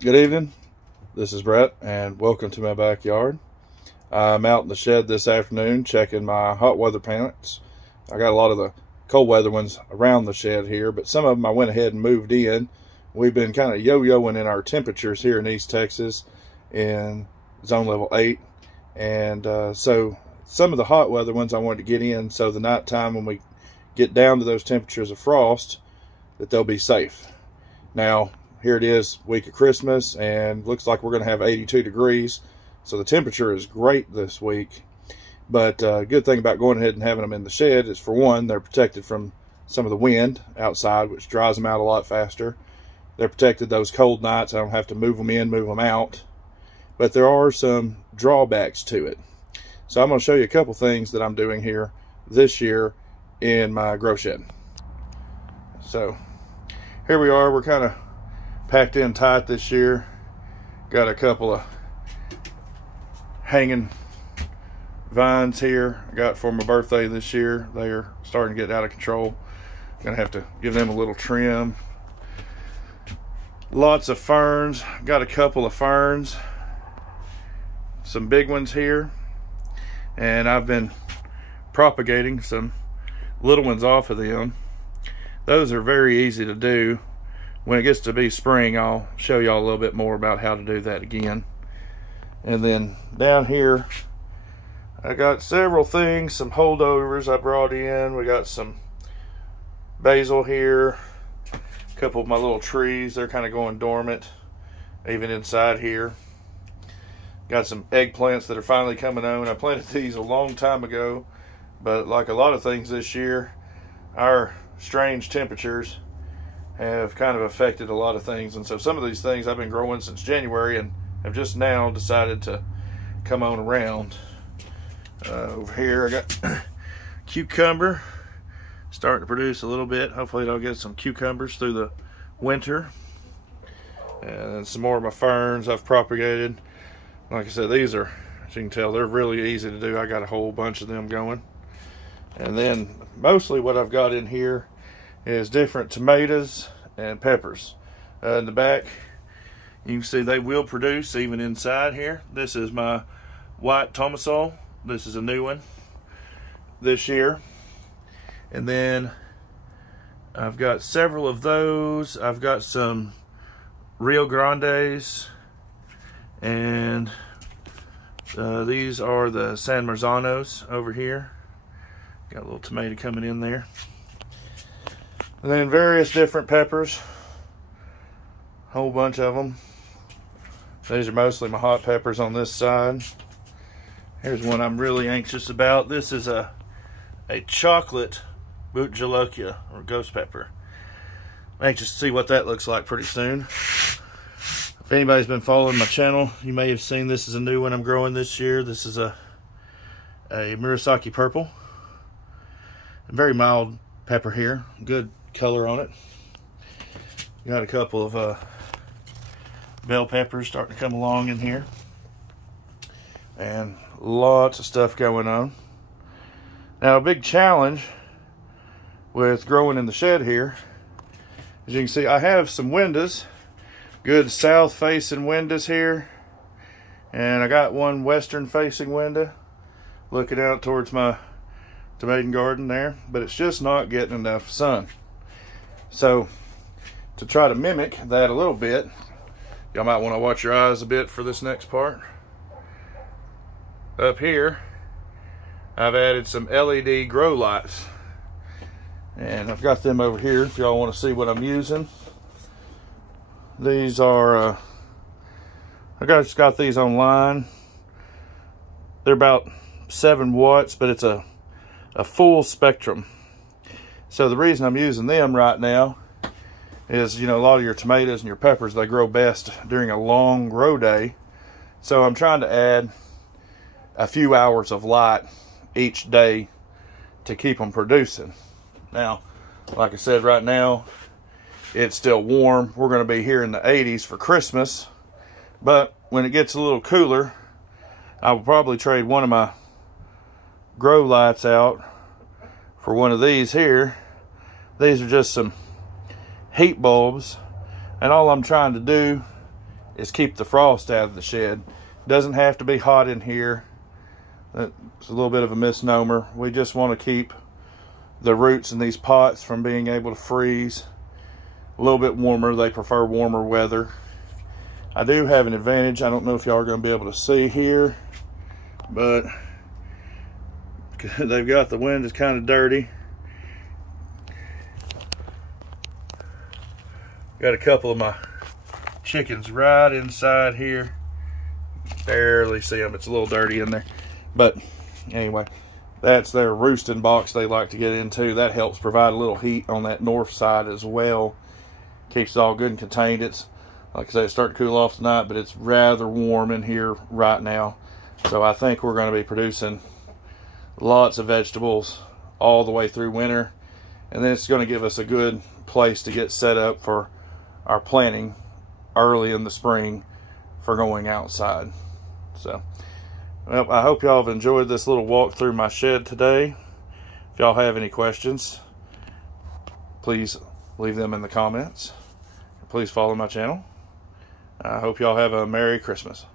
Good evening. This is Brett, and welcome to my backyard. I'm out in the shed this afternoon checking my hot weather plants. I got a lot of the cold weather ones around the shed here, but some of them I went ahead and moved in. We've been kind of yo-yoing in our temperatures here in East Texas in zone level 8. And so some of the hot weather ones I wanted to get in so the nighttime when we get down to those temperatures of frost, that they'll be safe. Now, here it is, week of Christmas, and looks like we're going to have 82 degrees. So the temperature is great this week. But good thing about going ahead and having them in the shed is, for one, they're protected from some of the wind outside, which dries them out a lot faster. They're protected those cold nights. I don't have to move them in, move them out. But there are some drawbacks to it. So I'm going to show you a couple things that I'm doing here this year in my grow shed. So here we are. We're kind of packed in tight this year. Got a couple of hanging vines here I got for my birthday this year. They are starting to get out of control. I'm gonna have to give them a little trim. Lots of ferns. Got a couple of ferns, some big ones here, and I've been propagating some little ones off of them. Those are very easy to do. When it gets to be spring, I'll show y'all a little bit more about how to do that again. And then down here, I got several things, some holdovers I brought in. We got some basil here, a couple of my little trees, they're kind of going dormant, even inside here. Got some eggplants that are finally coming on. I planted these a long time ago, but like a lot of things this year, our strange temperatures have kind of affected a lot of things, and so some of these things I've been growing since January and have just now decided to come on around. Over here I got cucumber starting to produce a little bit. Hopefully I'll get some cucumbers through the winter. And some more of my ferns I've propagated. Like I said, these are, as you can tell, they're really easy to do. I got a whole bunch of them going. And then mostly what I've got in here is different tomatoes and peppers. In the back, you can see they will produce even inside here. This is my white tomaso. This is a new one this year. And then I've got several of those. I've got some Rio Grandes, and these are the San Marzanos over here. Got a little tomato coming in there. And then various different peppers, whole bunch of them. These are mostly my hot peppers on this side. Here's one I'm really anxious about. This is a chocolate boot jalokia, or ghost pepper. I'm anxious to see what that looks like pretty soon. If anybody's been following my channel, you may have seen this is a new one I'm growing this year. This is a Murasaki purple. A very mild pepper here. Good color on it. Got a couple of bell peppers starting to come along in here, and lots of stuff going on. Now, a big challenge with growing in the shed here, as you can see, I have some windows, good south facing windows here, and I got one western facing window looking out towards my tomato garden there, but it's just not getting enough sun. So to try to mimic that a little bit, y'all might want to watch your eyes a bit for this next part. Up here, I've added some LED grow lights, and I've got them over here if y'all want to see what I'm using. These are, I just got these online. They're about 7 watts, but it's a full spectrum. So the reason I'm using them right now is, you know, a lot of your tomatoes and your peppers, they grow best during a long grow day. So I'm trying to add a few hours of light each day to keep them producing. Now, like I said, right now it's still warm. We're going to be here in the 80s for Christmas, but when it gets a little cooler, I will probably trade one of my grow lights out for one of these here. These are just some heat bulbs, and all I'm trying to do is keep the frost out of the shed. It doesn't have to be hot in here. It's a little bit of a misnomer. We just want to keep the roots in these pots from being able to freeze. A little bit warmer. They prefer warmer weather. I do have an advantage. I don't know if y'all are going to be able to see here, but they've got the wind is kind of dirty. Got a couple of my chickens right inside here. Barely see them. It's a little dirty in there. But anyway, that's their roosting box they like to get into. That helps provide a little heat on that north side as well. Keeps it all good and contained. It's, like I said, it's starting to cool off tonight, but it's rather warm in here right now. So I think we're going to be producing lots of vegetables all the way through winter. And then it's going to give us a good place to get set up for our planting early in the spring for going outside. So, well, I hope y'all have enjoyed this little walk through my shed today. If y'all have any questions, please leave them in the comments. Please follow my channel. I hope y'all have a Merry Christmas.